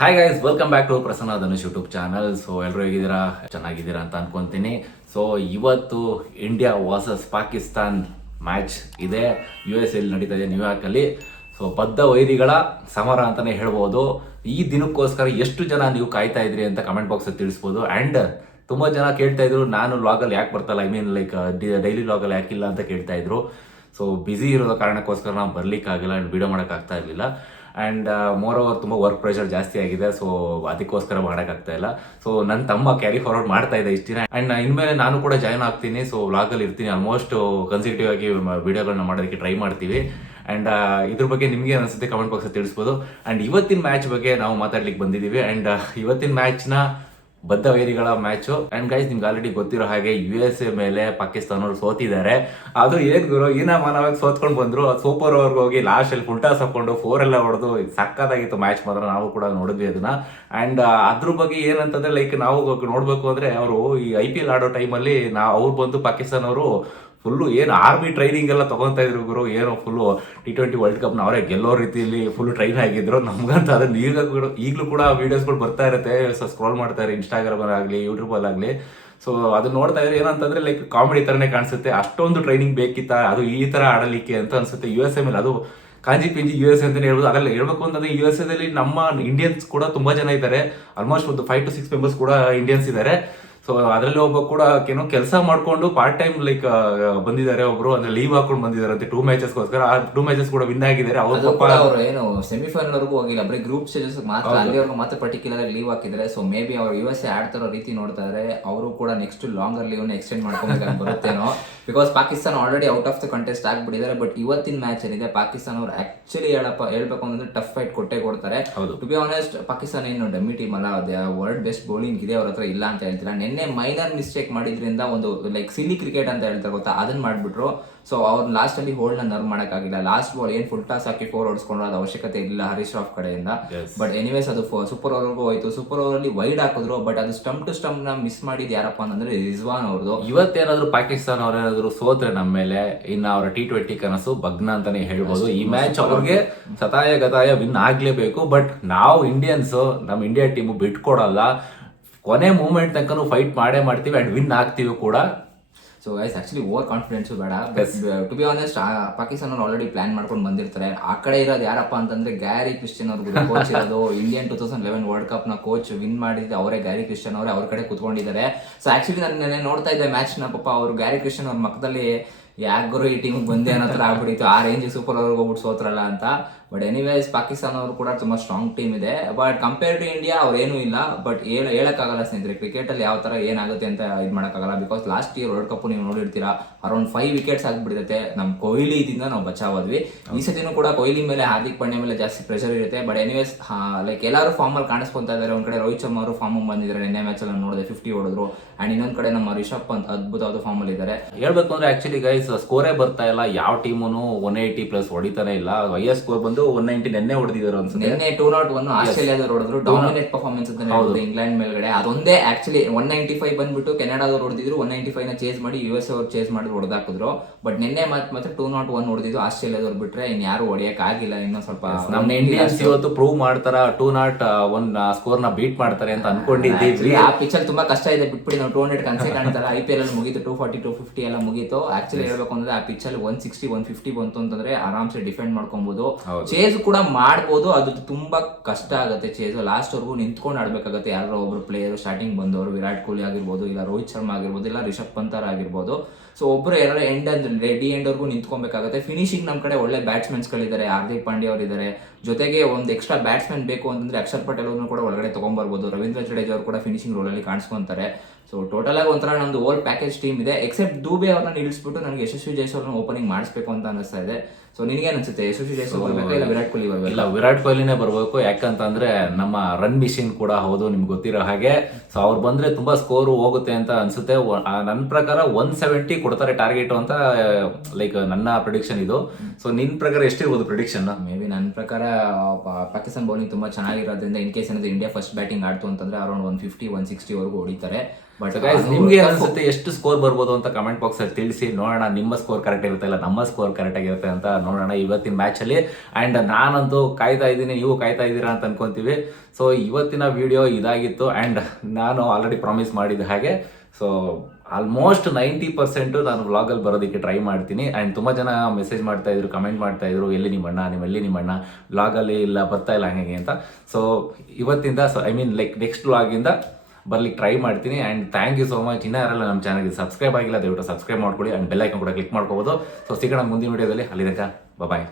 Hi guys welcome back to Prasanna Dhanush YouTube channel so ಎಲ್ಲರೂ ಹೇಗಿದ್ದೀರಾ? ಚೆನ್ನಾಗಿದ್ದೀರಾ ಅಂತ ಅನ್ಕೊಂತೀನಿ. ಸೊ ಇವತ್ತು ಇಂಡಿಯಾ ವರ್ಸಸ್ ಪಾಕಿಸ್ತಾನ್ ಮ್ಯಾಚ್ ಇದೆ. ಯು ಎಸ್ ಎಲ್ಲಿ ನಡೀತಾ ಇದೆ ನ್ಯೂಯಾರ್ಕಲ್ಲಿ ಸೊ ಬದ್ಧ ವೈರಿಗಳ ಸಮರ ಅಂತಾನೆ ಹೇಳ್ಬೋದು. ಈ ದಿನಕ್ಕೋಸ್ಕರ ಎಷ್ಟು ಜನ ನೀವು ಕಾಯ್ತಾ ಇದ್ರಿ ಅಂತ ಕಮೆಂಟ್ ಬಾಕ್ಸಲ್ಲಿ ತಿಳಿಸ್ಬೋದು. ಆ್ಯಂಡ್ ತುಂಬ ಜನ ಕೇಳ್ತಾ ಇದ್ರು, ನಾನು ಲಾಗಲ್ಲಿ ಯಾಕೆ ಬರ್ತಲ್ಲ ಐ ಮೀನ್ ಲೈಕ್ ಡೈಲಿ ಲಾಗಲ್ಲಿ ಯಾಕಿಲ್ಲ ಅಂತ ಕೇಳ್ತಾ ಇದ್ರು. ಸೊ ಬ್ಯುಸಿ ಇರೋ ಕಾರಣಕ್ಕೋಸ್ಕರ ನಾವು ಬರ್ಲಿಕ್ಕಾಗಿಲ್ಲ ಆ್ಯಂಡ್ ವಿಡಿಯೋ ಮಾಡೋಕ್ಕಾಗ್ತಾ ಇರಲಿಲ್ಲ. ಆ್ಯಂಡ್ ಮೋರ್ ಓವರ್ ತುಂಬ ವರ್ಕ್ ಪ್ರೆಷರ್ ಜಾಸ್ತಿ ಆಗಿದೆ. ಸೊ ಅದಕ್ಕೋಸ್ಕರ ಮಾಡೋಕ್ಕಾಗ್ತಾ ಇಲ್ಲ. ಸೊ ನನ್ನ ತಮ್ಮ ಕ್ಯಾರಿ ಫಾರ್ವರ್ಡ್ ಮಾಡ್ತಾ ಇದೆ ಇಷ್ಟಿನ ಆ್ಯಂಡ್ ಇನ್ಮೇಲೆ ನಾನು ಕೂಡ ಜಾಯ್ನ್ ಆಗ್ತೀನಿ. ಸೊ ವ್ಲಾಗಲ್ಲಿ ಇರ್ತೀನಿ. ಆಲ್ಮೋಸ್ಟ್ ಕನ್ಸಿಕ್ಯೂಟಿವ್ ಆಗಿ ವಿಡಿಯೋಗಳನ್ನ ಮಾಡೋದಕ್ಕೆ ಟ್ರೈ ಮಾಡ್ತೀವಿ. ಆ್ಯಂಡ್ ಇದ್ರ ಬಗ್ಗೆ ನಿಮಗೆ ಅನಿಸುತ್ತೆ ಕಮೆಂಟ್ ಬಾಕ್ಸ್ ತಿಳಿಸ್ಬೋದು. ಆ್ಯಂಡ್ ಇವತ್ತಿನ ಮ್ಯಾಚ್ ಬಗ್ಗೆ ನಾವು ಮಾತಾಡ್ಲಿಕ್ಕೆ ಬಂದಿದ್ದೀವಿ. ಆ್ಯಂಡ್ ಇವತ್ತಿನ ಮ್ಯಾಚ್ನ ಬದ್ಧ ವೈರಿಗಳ ಮ್ಯಾಚು. ಅಂಡ್ ಗೈಸ್ ನಿಮ್ಗೆ ಆಲ್ರೆಡಿ ಗೊತ್ತಿರೋ ಹಾಗೆ ಯು ಎಸ್ ಎ ಮೇಲೆ ಪಾಕಿಸ್ತಾನವ್ರು ಸೋತಿದ್ದಾರೆ. ಅದು ಏನ್ ಗುರು ಈನ ಮಾನವಾಗಿ ಸೋತ್ಕೊಂಡು ಬಂದ್ರು. ಸೂಪರ್ ಓವರ್ಗೆ ಹೋಗಿ ಲಾಸ್ಟ್ ಅಲ್ಲಿ ಫುಲ್ಟಾಸ್ ಹಾಕೊಂಡು ಫೋರ್ ಎಲ್ಲ ಹೊಡೆದು ಸಕ್ಕತ್ತಾಗಿತ್ತು ಮ್ಯಾಚ್ ಮಾತ್ರ ನಾವು ಕೂಡ ನೋಡಿದ್ವಿ ಅದನ್ನ. ಅಂಡ್ ಅದ್ರ ಬಗ್ಗೆ ಏನಂತಂದ್ರೆ ಲೈಕ್ ನಾವು ನೋಡ್ಬೇಕು ಅಂದ್ರೆ, ಅವರು ಈ ಐ ಪಿ ಎಲ್ ಆಡೋ ಟೈಮಲ್ಲಿ ನಾವು ಅವ್ರು ಬಂದು ಪಾಕಿಸ್ತಾನ ಅವರು ಫುಲ್ಲು ಏನು ಆರ್ಮಿ ಟ್ರೈನಿಂಗ್ ಎಲ್ಲ ತೊಗೊತಾ ಇದ್ರು ಗುರು. ಏನೋ ಫುಲ್ಲು ಟಿ ಟ್ವೆಂಟಿ ವರ್ಲ್ಡ್ ಕಪ್ನ ಅವರೇ ಗೆಲ್ಲೋ ರೀತಿಯಲ್ಲಿ ಫುಲ್ ಟ್ರೈನ್ ಆಗಿದ್ರು. ನಮ್ಗಂತ ಅದನ್ನ ಈಗಲೂ ಕೂಡ ಈಗಲೂ ಕೂಡ ವೀಡಿಯೋಸ್ಗಳು ಬರ್ತಾ ಇರುತ್ತೆ. ಸ್ಕ್ರೋಲ್ ಇದ್ದಾರೆ ಇನ್ಸ್ಟಾಗ್ರಾಮ್ ಆಗಲಿ ಯೂಟ್ಯೂಬಲ್ಲಾಗಲಿ ಸೊ ಅದು ನೋಡ್ತಾ ಇದ್ರೆ ಏನಂತಂದ್ರೆ ಲೈಕ್ ಕಾಮಿಡಿ ತರನೇ ಕಾಣಿಸುತ್ತೆ. ಅಷ್ಟೊಂದು ಟ್ರೈನಿಂಗ್ ಬೇಕಿತ್ತ? ಅದು ಈ ತರ ಆಡಲಿಕ್ಕೆ ಅಂತ ಅನ್ಸುತ್ತೆ. ಯು ಎಸ್ ಎ ಮೇಲೆ ಅದು ಕಾಂಜಿ ಪಿಂಜಿ ಯು ಎಸ್ ಅಂತಲೇ ಹೇಳ್ಬೋದು. ಆಗಲ್ಲ ಹೇಳ್ಬೇಕು ಅಂತಂದ್ರೆ ಯು ಎಸ್ ಎದಲ್ಲಿ ನಮ್ಮ ಇಂಡಿಯನ್ಸ್ ಕೂಡ ತುಂಬಾ ಜನ ಇದ್ದಾರೆ. ಆಲ್ಮೋಸ್ಟ್ ಒಂದು ಫೈವ್ ಟು ಸಿಕ್ಸ್ ಮೆಂಬರ್ಸ್ ಕೂಡ ಇಂಡಿಯನ್ಸ್ ಇದ್ದಾರೆ. ಸೊ ಅದರಲ್ಲಿ ಒಬ್ಬ ಕೂಡ ಏನೋ ಕೆಲಸ ಮಾಡ್ಕೊಂಡು ಪಾರ್ಟ್ ಟೈಮ್ ಲೈಕ್ ಬಂದಿದ್ದಾರೆ ಒಬ್ರು. ಅಂದ್ರೆ ಲೀವ್ ಹಾಕೊಂಡು ಬಂದಿದ್ದಾರೆ ಅಂತ ಟೂ ಮ್ಯಾಚಸ್ಗೋಸ್ಕರ ಆ ಟೂ ಮ್ಯಾಚಸ್ ಕೂಡ ವಿನ್ ಆಗಿದ್ದಾರೆ. ಅವ್ರ ಪಾಪ ಅವರು ಏನು ಸೆಮಿಫೈನಲ್ ವರೆಗೂ ಹೋಗಿಲ್ಲ. ಬರೀ ಗ್ರೂಪ್ ಸ್ಟೇಜಸ್ ಮಾತ್ರ ಅಲ್ಲಿ ಅಲ್ಲಿವರೆಗೂ ಮಾತ್ರ ಪರ್ಟಿಕ್ಯುಲರ್ ಆಗಿ ಲೀವ್ ಹಾಕಿದ್ರೆ ಸೊ ಮೇ ಬಿ ಅವ್ರು ಯು ಎಸ್ ಎ ಆಡ್ತಿರೋ ರೀತಿ ನೋಡ್ತಾ ಇದ್ರೆ ಅವರು ಕೂಡ ನೆಕ್ಸ್ಟ್ ಲಾಂಗರ್ ಲೀವ್ ಎಕ್ಸ್ಟೆಂಡ್ ಮಾಡ್ಕೊಂಡು ಬರುತ್ತೇನೋ. Because Pakistan already out of the contest ಆಗ್ಬಿಟ್ಟಿದ್ದಾರೆ. But ಇವತ್ತಿನ ಮ್ಯಾಚ್ ಏನಿದೆ ಪಾಕಿಸ್ತಾನ ಅವ್ರು ಆಕ್ಚುಲಿ ಹೇಳಪ್ಪ ಹೇಳ್ಬೇಕು ಅಂದ್ರೆ ಟಫ್ ಫೈಟ್ ಕೊಟ್ಟೆ ಕೊಡ್ತಾರೆ. ಹೌದು. ಟು ಬಿ ಆನೆಸ್ಟ್ ಪಾಕಿಸ್ತಾನ ಏನು ಡಮ್ಮಿ ಟೀಮ್ ಅಲ್ಲ ವರ್ಲ್ಡ್ ಬೆಸ್ಟ್ ಬೌಲಿಂಗ್ ಇದೆ ಅವ್ರ ಹತ್ರ ಇಲ್ಲ ಅಂತ ಹೇಳ್ತೀರಾ? ನಿನ್ನೆ ಮೈನರ್ ಮಿಸ್ಟೇಕ್ ಮಾಡಿದ್ರಿಂದ ಒಂದು ಲೈಕ್ ಸಿಲಿ ಕ್ರಿಕೆಟ್ ಅಂತ ಹೇಳ್ತಾರೆ ಗೊತ್ತಾ? ಅದನ್ನ ಮಾಡ್ಬಿಟ್ರು. ಸೊ ಅವ್ರು ಲಾಸ್ಟ್ ಅಲ್ಲಿ ಹೋಲ್ಡ್ನ ನರ್ವ್ ಮಾಡಕ್ಕಾಗಿಲ್ಲ. ಲಾಸ್ಟ್ ಬಾಲ್ ಏನ್ ಫುಲ್ ಟಾಸ್ ಹಾಕಿ ಫೋರ್ ಹೊಡ್ಸ್ಕೊಂಡು ಅದು ಅವಶ್ಯಕತೆ ಇಲ್ಲ ಹರೀಶ್ ರಾಫ್ ಕಡೆಯಿಂದ. ಬಟ್ ಎನಿವೇಸ್ ಅದು ಸೂಪರ್ ಓವರ್ಗೂ ಹೋಯ್ತು. ಸೂಪರ್ ಓವರ್ ಅಲ್ಲಿ ವೈಡ್ ಹಾಕಿದ್ರು ಬಟ್ ಅದು ಸ್ಟಂಪ್ ಟು ಸ್ಟಂಪ್ನ ಮಿಸ್ ಮಾಡಿದ್ ಯಾರಪ್ಪ ಅಂತಂದ್ರೆ ರಿಜ್ವಾನ್ ಅವ್ರದ್ದು ಇವತ್ತೇನಾದ್ರೂ ಪಾಕಿಸ್ತಾನ ಅವ್ರೇನಾದ್ರು ಸೋತ್ರೆ ನಮ್ಮ ಮೇಲೆ ಇನ್ನ ಅವರ ಟಿ ಟ್ವೆಂಟಿ ಕನಸು ಭಗ್ನ ಅಂತಾನೆ ಹೇಳ್ಬೋದು. ಈ ಮ್ಯಾಚ್ ಅವ್ರಿಗೆ ಸತಾಯ ಗತಾಯ ವಿನ್ ಆಗ್ಲೇಬೇಕು ಬಟ್ ನಾವು ಇಂಡಿಯನ್ಸ್ ನಮ್ಮ ಇಂಡಿಯಾ ಟೀಮ್ ಬಿಟ್ಕೊಡಲ್ಲ. ಕೊನೆ ಮೂಮೆಂಟ್ ತನಕನೂ ಫೈಟ್ ಮಾಡೇ ಮಾಡ್ತೀವಿ ಅಂಡ್ ವಿನ್ ಆಗ್ತೀವಿ ಕೂಡ. So guys actually over confidence ಬೇಡ. To be honest Pakistan already plan ಮಾಡ್ಕೊಂಡು ಬಂದಿರ್ತಾರೆ. ಆ ಕಡೆ ಇರೋದು ಯಾರಪ್ಪ ಅಂತಂದ್ರೆ ಗ್ಯಾರಿ ಕ್ರಿಶ್ಚಿಯನ್ ಅವ್ರಿಗೆ ಕೋಚ್ ಇರೋದು Indian two thousand eleven world ಕಪ್ನ coach win ಮಾಡಿದ್ದು ಅವರೇ ಗ್ಯಾರಿ ಕ್ರಿಶ್ಚಿಯನ್ ಅವರೇ ಅವ್ರ ಕಡೆ ಕುತ್ಕೊಂಡಿದ್ದಾರೆ. ಸೊ ಆಕ್ಚುಲಿ ನಾನು ನೆನೆ ನೋಡ್ತಾ ಇದ್ದೆ ಮ್ಯಾಚ್ನ. ಪಾಪ ಅವರು ಗ್ಯಾರಿ ಕ್ರಿಶ್ಚಿಯನ್ ಅವ್ರ ಮಕ್ಕದಲ್ಲಿ ಯಾಕರು ಈ ಟೀಮ್ ಬಂದೆ ಅನ್ನೋ ಥರ ಆಗ್ಬಿಟ್ಟಿತ್ತು. ಆ ರೇಂಜ್ ಸೂಪರ್ ಅವ್ರಿಗೆ ಹೋಗ್ಬಿಟ್ಟು ಸೋತ್ರಲ್ಲ ಅಂತ. ಬಟ್ ಎನಿವೇಸ್ ಪಾಕಿಸ್ತಾನ ಅವರು ಕೂಡ ತುಂಬಾ ಸ್ಟ್ರಾಂಗ್ ಟೀಮ್ ಇದೆ. ಬಟ್ ಕಂಪೇರ್ ಟು ಇಂಡಿಯಾ ಅವ್ರೇನು ಇಲ್ಲ. ಬಟ್ ಹೇಳ, ಹೇಳಕ್ಕಾಗಲ್ಲ ಸ್ನೇಹಿತರೆ ಕ್ರಿಕೆಟ್ ಅಲ್ಲಿ ಯಾವ ತರ ಏನಾಗುತ್ತೆ ಅಂತ ಇದು ಮಾಡೋಕ್ಕಾಗಲ್ಲ. Because last year world cup ನೀವು ನೋಡಿರ್ತೀರಾ ಅರೌಂಡ್ ಫೈವ್ ವಿಕೆಟ್ಸ್ ಆಗ್ಬಿಡುತ್ತೆ. ನಮ್ಮ ಕೊಹ್ಲಿ ಇದರಿಂದ ನಾವು ಬಚಾವಾದ್ವಿ. ಈ ಸತಿನೂ ಕೂಡ ಕೊಹ್ಲಿ ಮೇಲೆ, ಹಾರ್ದಿಕ್ ಪಾಂಡ್ಯ ಮೇಲೆ ಜಾಸ್ತಿ ಪ್ರೆಷರ್ ಇರುತ್ತೆ. ಬಟ್ ಎನಿವೇಸ್ ಲೈಕ್ ಎಲ್ಲರೂ ಫಾರ್ಮ್ ಅಲ್ಲಿ ಕಾಣಿಸ್ಕೊಂತಾ ಇದ್ದಾರೆ. ಒಂದ್ ಕಡೆ ರೋಹಿತ್ ಶರ್ಮಾ ಅವರು ಫಾರ್ಮ್ ಬಂದಿದ್ದಾರೆ. ನಿನ್ನೆ ಮ್ಯಾಚ್ ಅಲ್ಲಿ ನೋಡಿದೆ ಫಿಫ್ಟಿ ಹೊಡೆದ್ರು. ಅಂಡ್ ಇನ್ನೊಂದ್ ಕಡೆ ನಮ್ಮ ರಿಷಬ್ ಪಂತ್ ಅದ್ಭುತವಾದ ಫಾರ್ಮ್ ಅಲ್ಲಿ ಇದ್ದಾರೆ. ಹೇಳ್ಬೇಕು ಅಂದ್ರೆ ಆಕ್ಚುಲಿ ಗೈಸ್ ಸ್ಕೋರೇ ಬರ್ತಾ ಇಲ್ಲ. ಯಾವ ಟೀಮೂ ಒನ್ ಪ್ಲಸ್ ಹೊಡಿತಾನೆ ಇಲ್ಲ. ಹೈಯೆಸ್ಟ್ ಸ್ಕೋರ್ ಬಂದು ಒನ್ ನೈಂಟಿ ನೆನ್ನೆ ಹೊಡೆದಿದ್ದಾರೆ ಅನ್ಸುತ್ತೆ. ನಿನ್ನೆ ಟೂ ನಾಟ್ ಒನ್ ಆಸ್ಟ್ರೇಲಿಯಾದವ್ರು ಹೊಡೆದ್ರು. ಡಾಮಿನೇಟ್ ಪರ್ಫಾರ್ಮೆನ್ಸ್ ಅಂತ ಹೇಳ್ಬೋದು ಇಂಗ್ಲೆಂಡ್ ಮೇಲ್ಗಡೆ. ಅದೊಂದೇ ಆಕ್ಚುಲಿ ಒನ್ ನೈಂಟಿ ಫೈವ್ ಬಂದ್ಬಿಟ್ಟು ಕೆನಡಾದವ್ರು ಹೊಡೆದಿದ್ರು. ಒನ್ ನೈಂಟಿ ಫೈವ್ನ ಚೇಸ್ ಮಾಡಿ ಯು ಎಸ್ ಅವ್ರು ಚೇಸ್ ಮಾಡಿ ಹೊಡೆದಾಕಿದ್ರು. ಬಟ್ ನಿನ್ನೆ ಮಾತ್ರ ಮಾತ್ರ ಟೂ ನಾಟ್ ಒನ್ ಹೊಡೆದಿದ್ದು ಆಸ್ಟ್ರೇಲಿಯಾದವ್ರು ಬಿಟ್ರೆ ಇನ್ ಯಾರು ಹೊಡೆಯಕ್ ಆಗಿಲ್ಲ. ಇನ್ನೊಂದು ಸ್ವಲ್ಪ ನಮ್ಮ ಇಂಡಿಯನ್ಸ್ ಇವತ್ತು ಪ್ರೂವ್ ಮಾಡ್ತಾರ? ಟೂ ನಾಟ್ ಒನ್ ಸ್ಕೋರ್ನ ಬೀಟ್ ಮಾಡ್ತಾರೆ ಅಂತ ಅನ್ಕೊಂಡಿದ್ದೀವಿ. ಆ ಪಿಚ್ ಅಲ್ಲಿ ತುಂಬಾ ಕಷ್ಟ ಇದೆ. ಬಿಟ್ಬಿಡಿ ನಾವು ಟೂ ಹಂಡ್ರೆಡ್ ಕನ್ಸೆ ಕಾಣ್ತಾರ ಐ ಪಿ ಎಲ್ ಅಲ್ಲಿ ಮುಗಿತು. ಟೂ ಫಾರ್ಟಿ ಟೂ ಫಿಫ್ಟಿ ಎಲ್ಲ ಮುಗಿತು. ಆಕ್ಚುಲಿ ಹೇಳ್ಬೇಕು ಅಂದ್ರೆ ಆ ಪಿಚ್ ಅಲ್ಲಿ ಒನ್ ಸಿಕ್ಸ್ಟಿ ಒನ್ ಫಿಫ್ಟಿ ಬಂತು ಅಂತಂದ್ರೆ ಆರಾಮ್ಸೆ ಡಿಫೆಂಡ್ ಮಾಡ್ಕೊಬಹುದು ಹೌದು. ಚೇಸ್ ಕೂಡ ಮಾಡ್ಬೋದು. ಅದು ತುಂಬಾ ಕಷ್ಟ ಆಗುತ್ತೆ ಚೇಸ್ ಲಾಸ್ಟ್ವರೆಗೂ ನಿಂತ್ಕೊಂಡು ಆಡ್ಬೇಕಾಗುತ್ತೆ. ಯಾರೋ ಒಬ್ರು ಪ್ಲೇಯರ್ ಸ್ಟಾರ್ಟಿಂಗ್ ಬಂದವರು, ವಿರಾಟ್ ಕೊಹ್ಲಿ ಆಗಿರ್ಬೋದು, ಇಲ್ಲ ರೋಹಿತ್ ಶರ್ಮಾ ಆಗಿರ್ಬೋದು, ಇಲ್ಲ ರಿಷಬ್ ಪಂತರ್ ಆಗಿರ್ಬೋದು. ಸೊ ಒಬ್ಬರು ಎರಡು ಎಂಡ್ ಅಂದ್ರೆ ರೆಡಿ ಎಂಡ್ ವರ್ಗೂ ನಿಂತ್ಕೊಬೇಕಾಗುತ್ತೆ. ಫಿನಿಶಿಂಗ್ ನಮ್ಮ ಕಡೆ ಒಳ್ಳೆ ಬ್ಯಾಟ್ಸ್ಮನ್ಸ್ ಗಳಿದ್ದಾರೆ ಹಾರ್ದಿಕ್ ಪಾಂಡ್ಯ ಅವರು ಇದ್ದಾರೆ ಜೊತೆಗೆ ಒಂದು ಎಕ್ಸ್ಟ್ರಾ ಬ್ಯಾಟ್ಸ್ಮನ್ ಬೇಕು ಅಂತಂದ್ರೆ ಅಕ್ಷರ್ ಪಟೇಲ್ ಅವ್ರನ್ನೂ ಕೂಡ ಒಳಗಡೆ ತಗೊಂಡ್ಬರ್ಬೋದು ರವೀಂದ್ರ ಜಡೇಜಾ ಅವರು ಕೂಡ ಫಿನಿಶಿಂಗ್ ರೋಲ್ ಅಲ್ಲಿ ಕಾಣಿಸ್ಕೊಂತಾರೆ. ಸೊ ಟೋಟಲ್ ಆಗಿ ಒಂಥರ ನಮ್ದು ಓಲ್ ಪ್ಯಾಕೇಜ್ ಟೀಮ್ ಇದೆ. ಎಕ್ಸೆಪ್ಟ್ ದೂಬೆ ಅವ್ರನ್ನ ನಿಲ್ಲಿಸ್ಬಿಟ್ಟು ನನಗೆ ಯಶಸ್ವಿ ಜೈಸ್ವಾಲ್ನ ಓಪನಿಂಗ್ ಮಾಡಿಸ್ಬೇಕು ಅಂತ ಅನಿಸ್ತಾ ಇದೆ. ಸೊ ನಿನಗೆ ಅನ್ಸುತ್ತೆ ಯಶಸ್ವಿ ಜೈಸ್ವಾಲ್ ಬರ್ಬೇಕಾ ಇಲ್ಲ ವಿರಾಟ್ ಕೊಹ್ಲಿ ಬರ್ಬೇಕು? ಇಲ್ಲ, ವಿರಾಟ್ ಕೊಹ್ಲಿನೇ ಬರಬೇಕು. ಯಾಕಂತಂದ್ರೆ ನಮ್ಮ ರನ್ ಮಿಷಿನ್ ಕೂಡ ಹೌದು, ನಿಮ್ಗೆ ಗೊತ್ತಿರೋ ಹಾಗೆ. ಸೊ ಅವ್ರು ಬಂದ್ರೆ ತುಂಬಾ ಸ್ಕೋರ್ ಹೋಗುತ್ತೆ ಅಂತ ಅನ್ಸುತ್ತೆ. ನನ್ನ ಪ್ರಕಾರ ಒನ್ ಸೆವೆಂಟಿ ಕೊಡ್ತಾರೆ ಟಾರ್ಗೆಟ್ ಅಂತ ಲೈಕ್ ನನ್ನ ಪ್ರಿಡಿಕ್ಷನ್ ಇದು. ಸೊ ನಿನ್ ಪ್ರಕಾರ ಎಷ್ಟಿರ್ಬೋದು ಪ್ರಿಡಿಕ್ಷನ್ ಮೇ ಬಿ ನನ್ನ ಪ್ರಕಾರ ಪಾಕಿಸ್ತಾನ್ ಬೌಲಿಂಗ್ ತುಂಬಾ ಚೆನ್ನಾಗಿರೋದ್ರಿಂದ ಇನ್ ಕೇಸ್ ಏನಾದ್ರು ಇಂಡಿಯಾ ಫಸ್ಟ್ ಬ್ಯಾಟಿಂಗ್ ಆಡ್ತು ಅಂತಂದ್ರೆ around one fifty one sixty ವರೆಗೂ ಹೊಡಿತಾರೆ. ಬಟ್ ನಿಮ್ಗೆ ಅನ್ಸುತ್ತೆ ಎಷ್ಟು ಸ್ಕೋರ್ ಬರ್ಬೋದು ಅಂತ ಕಮೆಂಟ್ ಬಾಕ್ಸ್ ಅಲ್ಲಿ ತಿಳಿಸಿ. ನೋಡೋಣ ನಿಮ್ಮ ಸ್ಕೋರ್ ಕರೆಕ್ಟ್ ಇರುತ್ತೆ ಇಲ್ಲ ನಮ್ಮ ಸ್ಕೋರ್ ಕರೆಕ್ಟ್ ಆಗಿರುತ್ತೆ ಅಂತ ನೋಡೋಣ ಇವತ್ತಿನ ಮ್ಯಾಚ್ ಅಲ್ಲಿ. ಅಂಡ್ ನಾನಂತೂ ಕಾಯ್ತಾ ಇದ್ದೀನಿ ನೀವು ಕಾಯ್ತಾ ಇದ್ದೀರಾ ಅಂತ ಅನ್ಕೊಂತೀವಿ. ಸೊ ಇವತ್ತಿನ ವಿಡಿಯೋ ಇದಾಗಿತ್ತು. ಅಂಡ್ ನಾನು ಆಲ್ರೆಡಿ ಪ್ರಾಮಿಸ್ ಮಾಡಿದ ಹಾಗೆ ಸೊ ಆಲ್ಮೋಸ್ಟ್ ನೈಂಟಿ ಪರ್ಸೆಂಟು ನಾನು ವ್ಲಾಗಲ್ಲಿ ಬರೋದಕ್ಕೆ ಟ್ರೈ ಮಾಡ್ತೀನಿ. ಆ್ಯಂಡ್ ತುಂಬ ಜನ ಮೆಸೇಜ್ ಮಾಡ್ತಾ ಇದ್ರು ಕಮೆಂಟ್ ಮಾಡ್ತಾ ಇದ್ರು, ಎಲ್ಲಿ ನಿಮ್ಮ ಅಣ್ಣ ನಿಮ್ಮ ಎಲ್ಲಿ ನಿಮ್ಮ ಅಣ್ಣ? ವ್ಲಾಗಲ್ಲಿ ಇಲ್ಲ, ಬರ್ತಾ ಇಲ್ಲ ಹಂಗೆ ಅಂತ. ಸೊ ಇವತ್ತಿಂದ so I mean like next ವ್ಲಾಗಿಂದ ಬರ್ಲಿಕ್ಕೆ ಟ್ರೈ ಮಾಡ್ತೀನಿ. And thank you so much ಇನ್ನೂ ಯಾರಲ್ಲ ನಮ್ಮ ಚಾನಲ್ಗೆ ಸಬ್ಸ್ಕ್ರೈಬ್ ಆಗಿಲ್ಲ, ದಯವಿಟ್ಟು ಸಬ್ಸ್ಕ್ರೈಬ್ ಮಾಡ್ಕೊಳ್ಳಿ. ಆ್ಯಂಡ್ ಬೆಲ್ಲೈಕನ್ ಕೂಡ ಕ್ಲಿಕ್ ಮಾಡ್ಕೋಬೋದು. ಸೊ ಸಿಗೋಣ ಮುಂದಿನ ವೀಡಿಯೋದಲ್ಲಿ ಅಲ್ಲಿ ತನಕ ಬಾಯ್